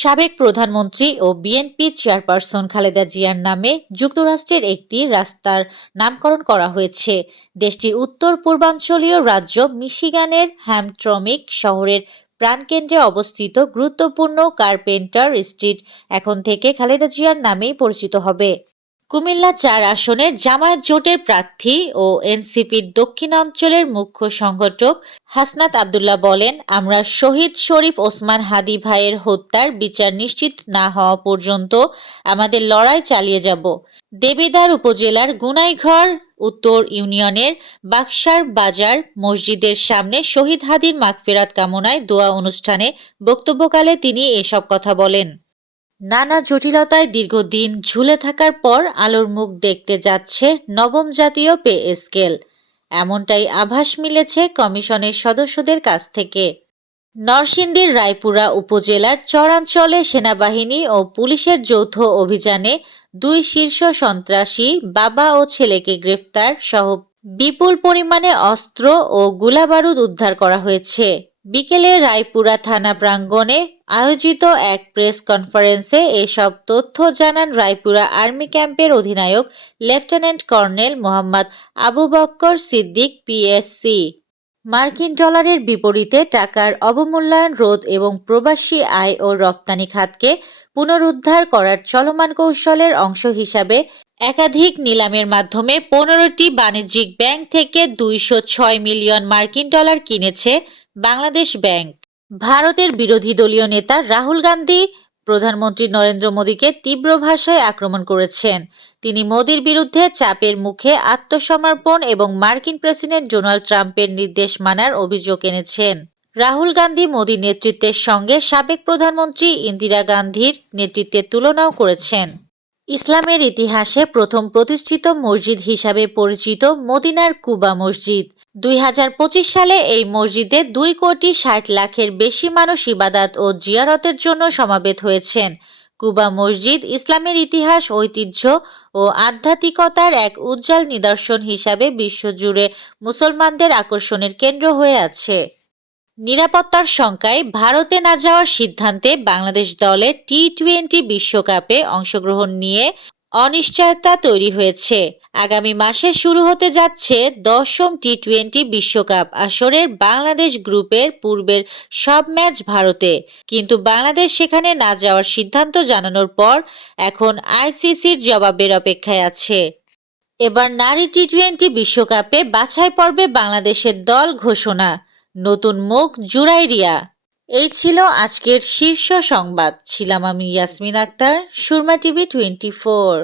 সাবেক প্রধানমন্ত্রী ও BNP chairperson Khaleda জিয়ার নামে যুক্তরাষ্ট্রের একটি রাস্তার নামকরণ করা হয়েছে। দেশটির উত্তর পূর্বাঞ্চলীয় রাজ্য মিশিগানের হ্যামট্রমিক শহরের প্রাণকেন্দ্রে অবস্থিত গুরুত্বপূর্ণ কার্পেন্টার স্ট্রিট এখন থেকে খালেদা জিয়ার নামেই পরিচিত হবে। কুমিল্লা ৪ আসনের জামায়াত জোটের প্রার্থী ও এনসিপির দক্ষিণাঞ্চলের মুখ্য সংগঠক হাসনাত আব্দুল্লাহ বলেন, আমরা শহীদ শরীফ ওসমান হাদি ভাইয়ের হত্যার বিচার নিশ্চিত না হওয়া পর্যন্ত আমাদের লড়াই চালিয়ে যাব। দেবিদ্বার উপজেলার গুনাইঘর উত্তর ইউনিয়নের বাকসার বাজার মসজিদের সামনে শহীদ হাদির মাগফিরাত কামনায় দোয়া অনুষ্ঠানে বক্তব্যকালে তিনি এসব কথা বলেন। নানা জটিলতায় দীর্ঘদিন ঝুলে থাকার পর আলোর মুখ দেখতে যাচ্ছে নবম জাতীয় পে স্কেল, এমনটাই আভাস মিলেছে কমিশনের সদস্যদের কাছ থেকে। নরসিংদীর রায়পুরা উপজেলার চরাঞ্চলে সেনাবাহিনী ও পুলিশের যৌথ অভিযানে 2 শীর্ষ সন্ত্রাসী বাবা ও ছেলেকে গ্রেফতার সহ বিপুল পরিমাণে অস্ত্র ও গোলাবারুদ উদ্ধার করা হয়েছে। বিকেলে রায়পুরা থানা প্রাঙ্গণে আয়োজিত এক প্রেস কনফারেন্সে এসব তথ্য জানান রায়পুরা আর্মি ক্যাম্পের অধিনায়ক lieutenant colonel Mohammad Abu Bakkar Siddique PSC. মার্কিন ডলারের বিপরীতে টাকার অবমূল্যায়ন রোধ এবং প্রবাসী আয় ও রপ্তানি খাতকে পুনরুদ্ধার করার চলমান কৌশলের অংশ হিসাবে একাধিক নিলামের মাধ্যমে 15টি বাণিজ্যিক ব্যাংক থেকে 206 মিলিয়ন মার্কিন ডলার কিনেছে বাংলাদেশ ব্যাংক। ভারতের বিরোধী দলীয় নেতা রাহুল গান্ধী প্রধানমন্ত্রী নরেন্দ্র মোদীকে তীব্র ভাষায় আক্রমণ করেছেন। তিনি মোদীর বিরুদ্ধে চাপের মুখে আত্মসমর্পণ এবং মার্কিন প্রেসিডেন্ট ডোনাল্ড ট্রাম্পের নির্দেশ মানার অভিযোগ এনেছেন। রাহুল গান্ধী মোদীর নেতৃত্বের সঙ্গে সাবেক প্রধানমন্ত্রী ইন্দিরা গান্ধীর নেতৃত্বের তুলনাও করেছেন। ইসলামের ইতিহাসে প্রথম প্রতিষ্ঠিত মসজিদ হিসাবে পরিচিত মদিনার কুবা মসজিদ। 2025 সালে এই মসজিদে 2,60,00,000-এর বেশি মানুষ ইবাদত ও জিয়ারতের জন্য সমাবেত হয়েছেন। কুবা মসজিদ ইসলামের ইতিহাস, ঐতিহ্য ও আধ্যাত্মিকতার এক উজ্জ্বল নিদর্শন হিসাবে বিশ্বজুড়ে মুসলমানদের আকর্ষণের কেন্দ্র হয়ে আছে। নিরাপত্তার শঙ্কায় ভারতে না যাওয়ার সিদ্ধান্তে বাংলাদেশ দলের টি-20 বিশ্বকাপে অংশগ্রহণ নিয়ে অনিশ্চয়তা তৈরি হয়েছে। আগামী মাসে শুরু হতে যাচ্ছে 10ম টি-20 বিশ্বকাপ আসরের বাংলাদেশ গ্রুপের পূর্বের সব ম্যাচ ভারতে, কিন্তু বাংলাদেশ সেখানে না যাওয়ার সিদ্ধান্ত জানানোর পর এখন আইসিসির জবাবের অপেক্ষায় আছে। এবার নারী টি-20 বিশ্বকাপে বাছাই পর্বে বাংলাদেশের দল ঘোষণা, নতুন মুখ জুরাইরিয়া। এই ছিল আজকের শীর্ষ সংবাদ। ছিলাম আমি ইয়াসমিন আক্তার, সুরমা টিভি 24।